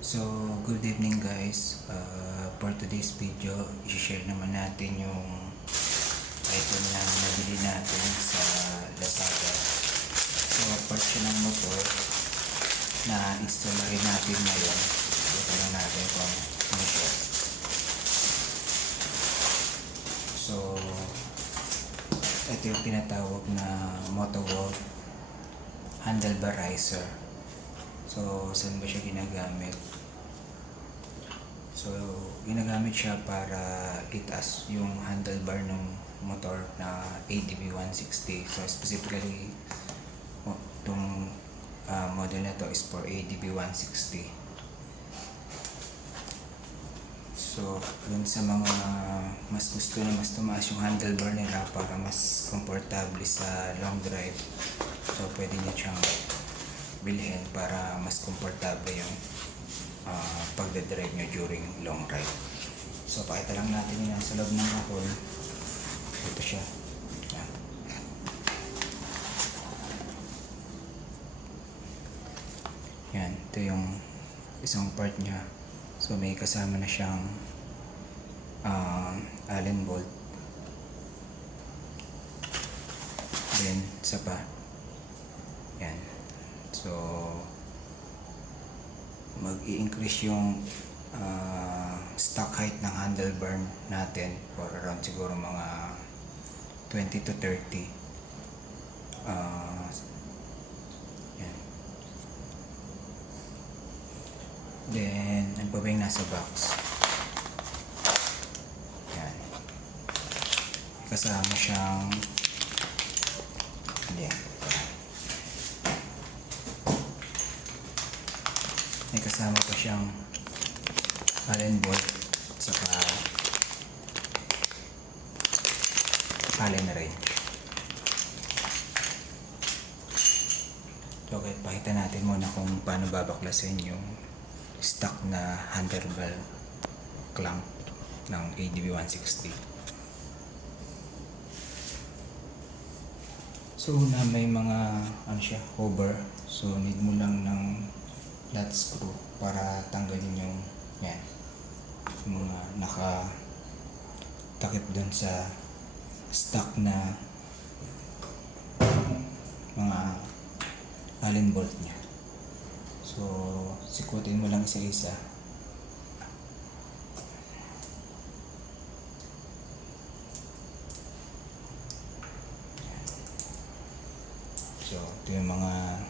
So, good evening guys. For today's video, i-share naman natin yung item na nabili natin sa Lazada. So, part siya ng motor na install na rin natin ngayon. Ito lang natin kung ano siya. So, ito yung tinatawag na Motowolf handlebarizer. So, saan ba siya ginagamit? So, ginagamit siya para itaas yung handlebar ng motor na ADB 160. So, specifically, itong model na to is for ADB 160. So, dun sa mga mas gusto na mas tumaas yung handlebar nila para mas komportable sa long drive, so pwede nyo siyang bilhin para mas komportable yung pagdadrive nyo during long ride. So, pakita lang natin yung nasa loob ng kahon. Ito siya. Yan. Yan. Ito yung isang part niya. So, may kasama na siyang Allen bolt. Then, isa pa. Yan. So, mag-i-increase yung stock height ng handlebar natin for around siguro mga 20 to 30. Yan. Then, ano pa ba yung nasa box? Yan. Kasama siyang yan. May kasama pa siyang Allen bolt at saka Allen wrench. So, okay, pakita natin muna kung paano babaklasin yung stock na handlebar clamp ng ADB 160. So, na may mga ano siya, hover. So, need mo lang ng flat screw para tanggalin yung yan, yung mga nakatakip dun sa stock na mga Allen bolt niya. So, sikutin mo lang isa-isa. So, ito yung mga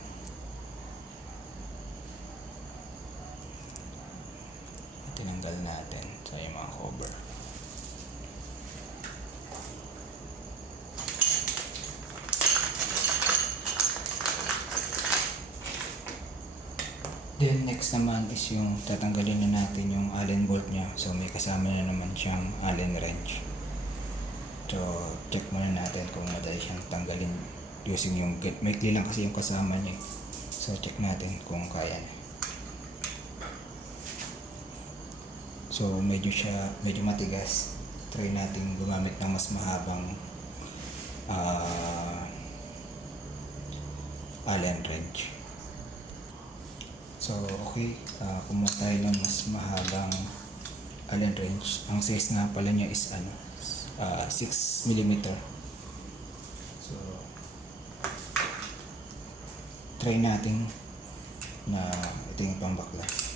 tinanggal natin sa yung mga cover. Then next naman is yung tatanggalin na natin yung Allen bolt niya. So may kasama na naman siyang Allen wrench. So check muna natin kung madali siyang tanggalin using yung maikli lang kasi yung kasama niya. So check natin kung kaya na. So medyo matigas. Try natin gumamit ng mas mahabang Allen wrench. So okay, kumuha tayo ng mas mahabang Allen wrench. Ang size nga pala niya is 6mm. So try natin na ito yung pambaklas.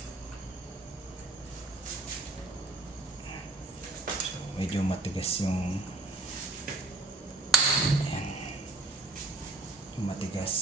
Medyo matigas yung ayan, yung matigas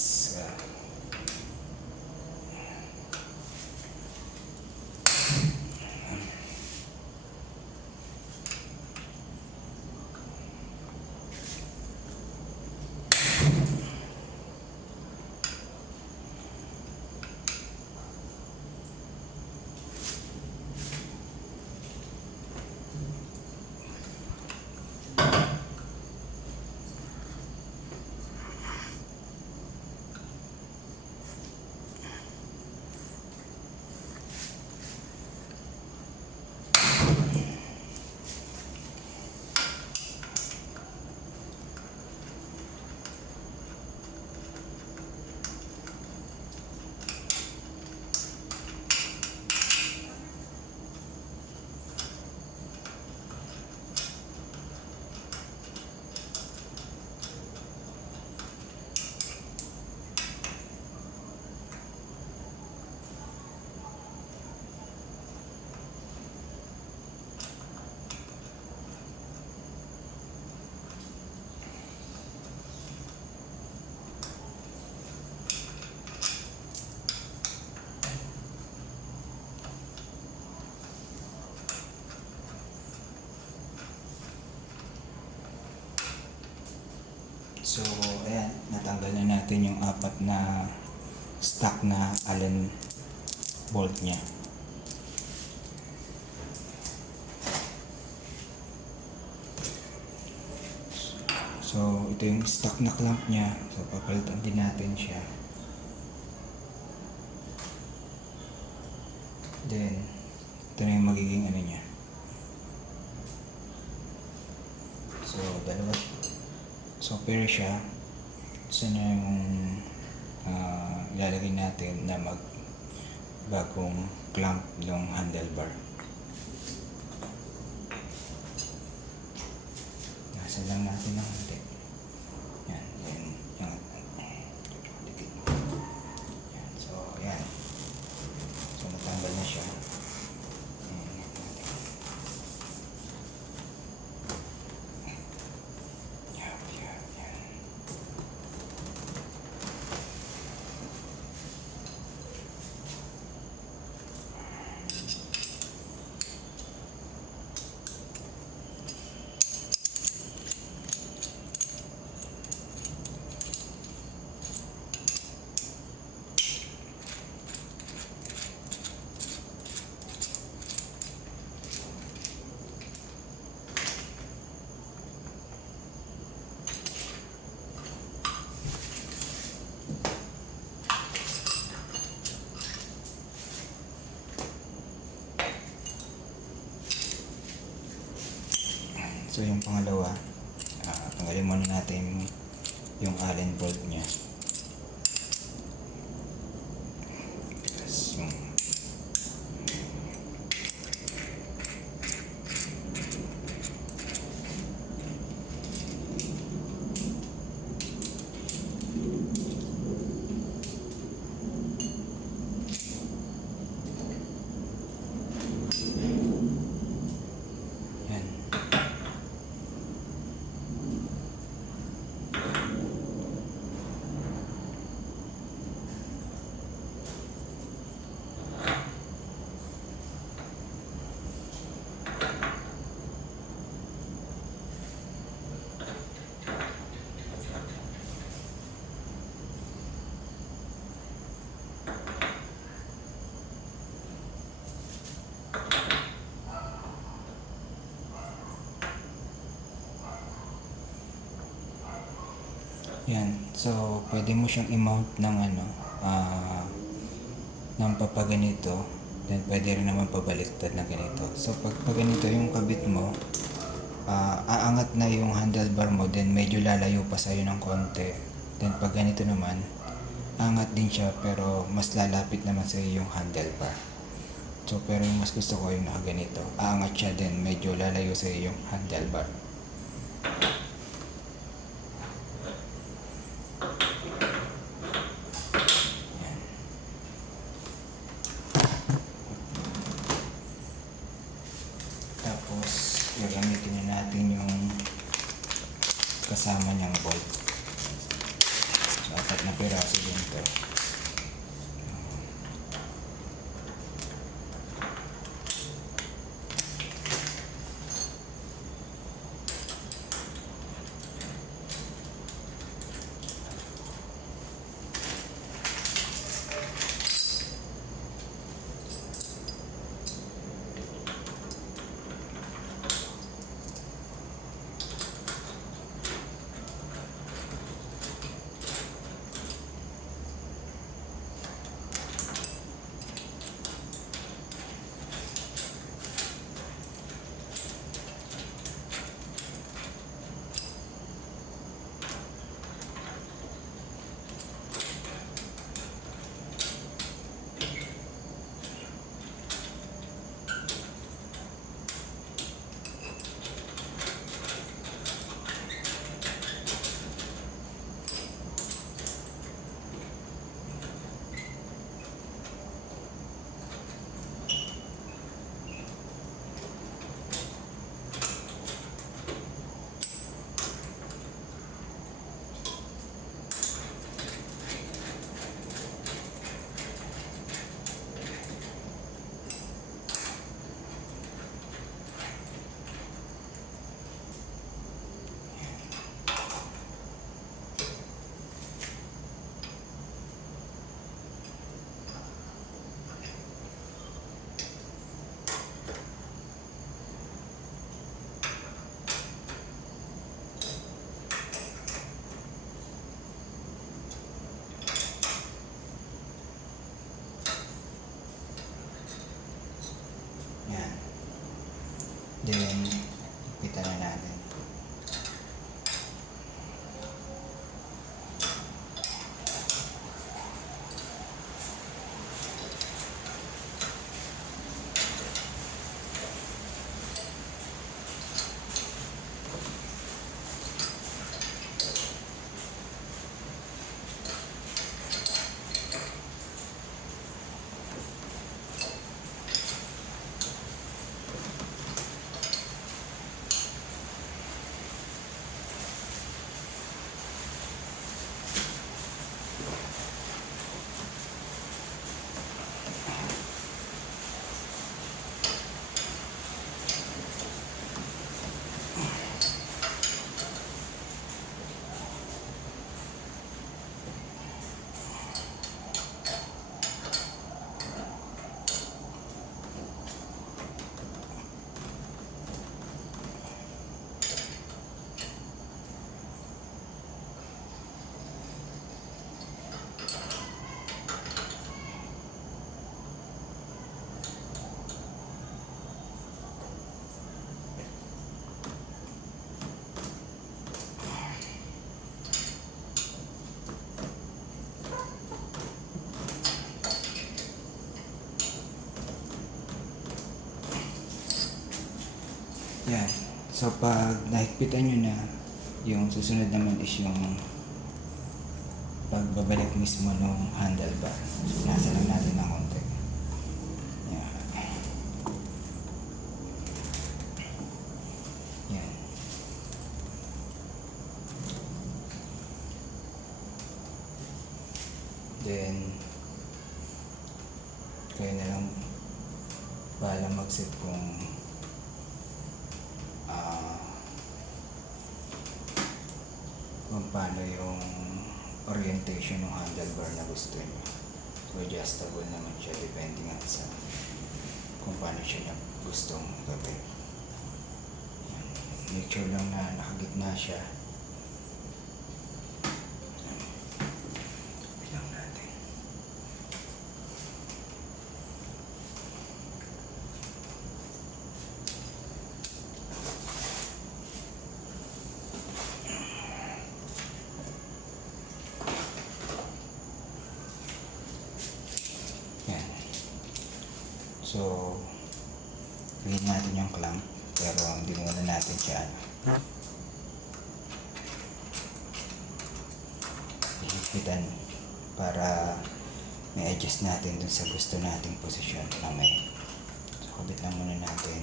natin yung apat na stock na Allen bolt niya. So ito yung stock na clamp niya. So papalitan din natin siya. Then ito na yung magiging ano niya. So dalawa. So pair siya. So na yung ilalagay natin na bagong clamp ng handlebar. Nasa lang natin ng konti. Yan, yan, yan. Yan, so yan. So natanggal na siya. Yan, yan, yan. So yung pangalawa, tanggalin muna natin yung Allen bolt niya. Tapos yung yan. Yan. So, pwede mo siyang i-mount ng ng papaganito. Then, pwede rin naman pabaliktad na ganito. So, pag ganito yung kabit mo, aangat na yung handlebar mo. Then, medyo lalayo pa sa'yo ng konti. Then, pag ganito naman, angat din siya pero mas lalapit naman sa'yo yung handlebar. So, pero yung mas gusto ko yung nakaganito. Aangat siya din, medyo lalayo sa'yo yung handlebar. Tapos, gagamitin na natin yung kasama niyang bolt. So, 4 na piraso din ito. Yan. So pag nahigpitan nyo na, yung susunod naman is yung pagbabalik mismo ng handlebar. So nasa lang natin ng konti. Yan. Yan. Then kayo na lang bahala mag-set kung kung paano yung orientation ng handlebar na gusto nyo. So adjustable naman siya depending nga sa kung paano siya na gustong gawin. Yan. Make sure lang na nakagitna siya. Bilang natin. Yan. So, gawin natin yung clamp, pero hindi muna natin siya higpitan para may adjust natin dun sa gusto nating posisyon mamaya. So, kabit lang muna natin.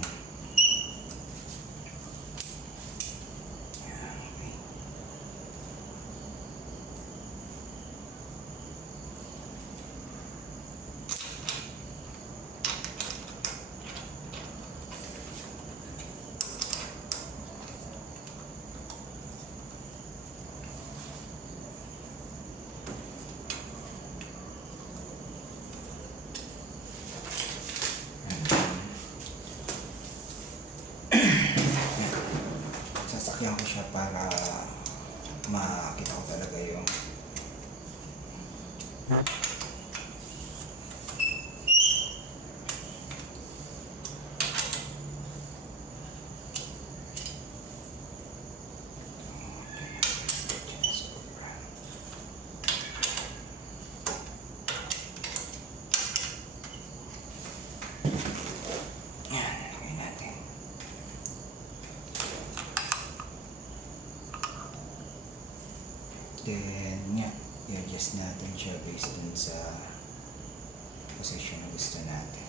Yan, okay. Sasakyan ko siya para makita ko talaga yung yan, lagay natin. Then, yan, i-adjust natin siya based dun sa position na gusto natin.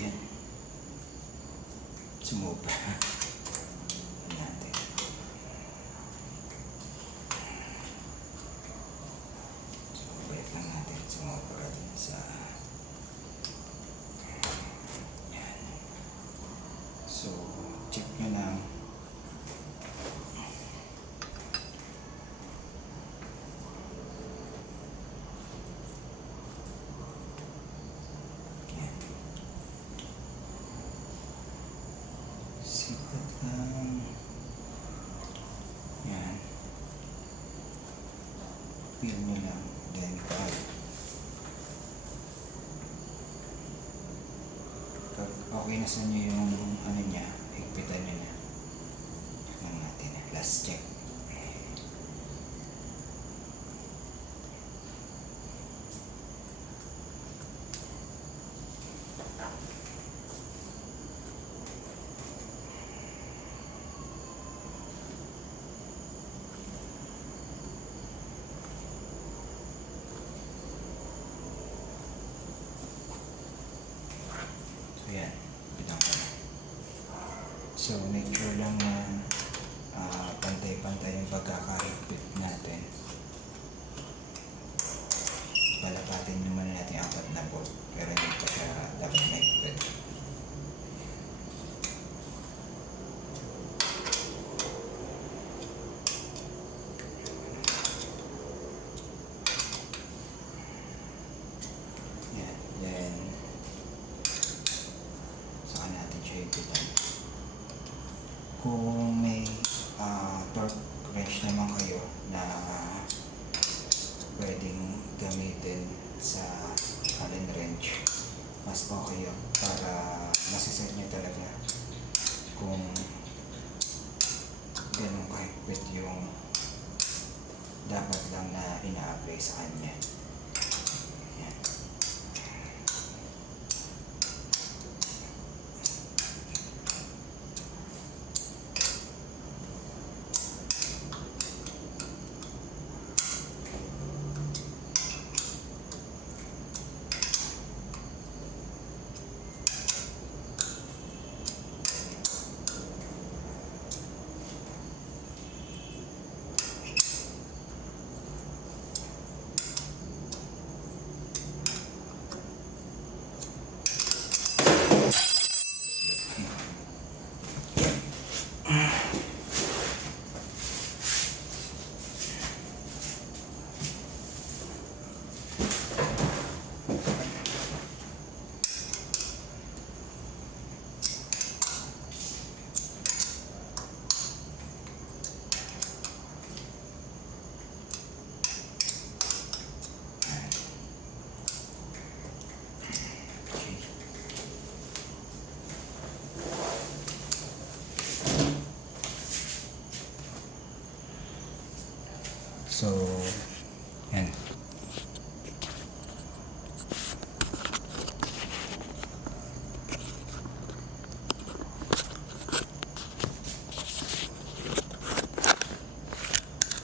Yan. Sumove. Natin. So, balik lang natin. Sumove para din sa yan. So, check nyo lang. Yan. Sikat lang. Yan. Feel nyo lang. Then, pag okay na sa inyo yung ano niya, higpitan nyo na. Check lang natin. Last check. So yan, bitang ko na. So make sure lang na pantay-pantay yung pagkakahigpit natin. Palapatin naman natin 4 na bolt, pero hindi pa siya dapat mahigpit. Yan, then saka natin siya higpitan. Kung may torque wrench naman kayo na pwedeng gamitin sa Allen wrench. Mas okay yun para masiset nyo talaga kung ganun kahigpit yung dapat lang na ina-apply sa kanya. Yan. So, yan.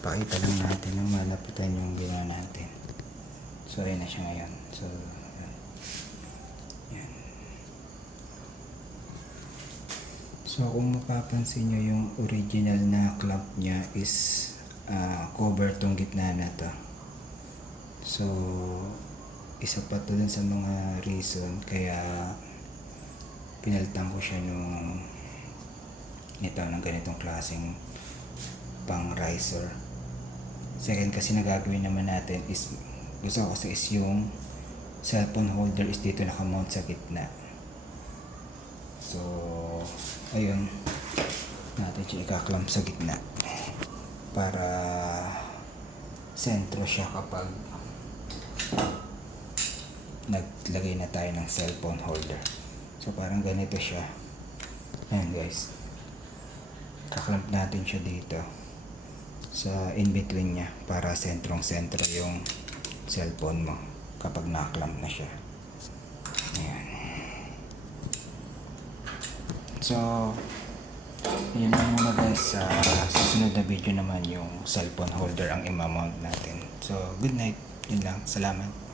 Pakita lang natin nung malapitan yung ginawa natin. So, ayan na siya ngayon. So, yan. Yan. So, kung mapapansin nyo yung original na clamp niya is cover tong gitna na to. So, isa pa to dun sa mga reason kaya pinalitan ko siya nung ng ganitong klaseng pang riser. Second kasi na gagawin naman natin is gusto ko kasi is yung cellphone holder is dito nakamount sa gitna. So, ayun, natin siya ikaklamp sa gitna para sentro siya kapag naglagay na tayo ng cellphone holder. So parang ganito siya. Ayan guys, kaklamp natin siya dito sa in between niya para sentro yung cellphone mo kapag nakaklamp na siya. Ayan. So yun lang muna guys. Sa susunod na video naman yung cellphone holder ang imamount natin. So good night. Yun lang. Salamat.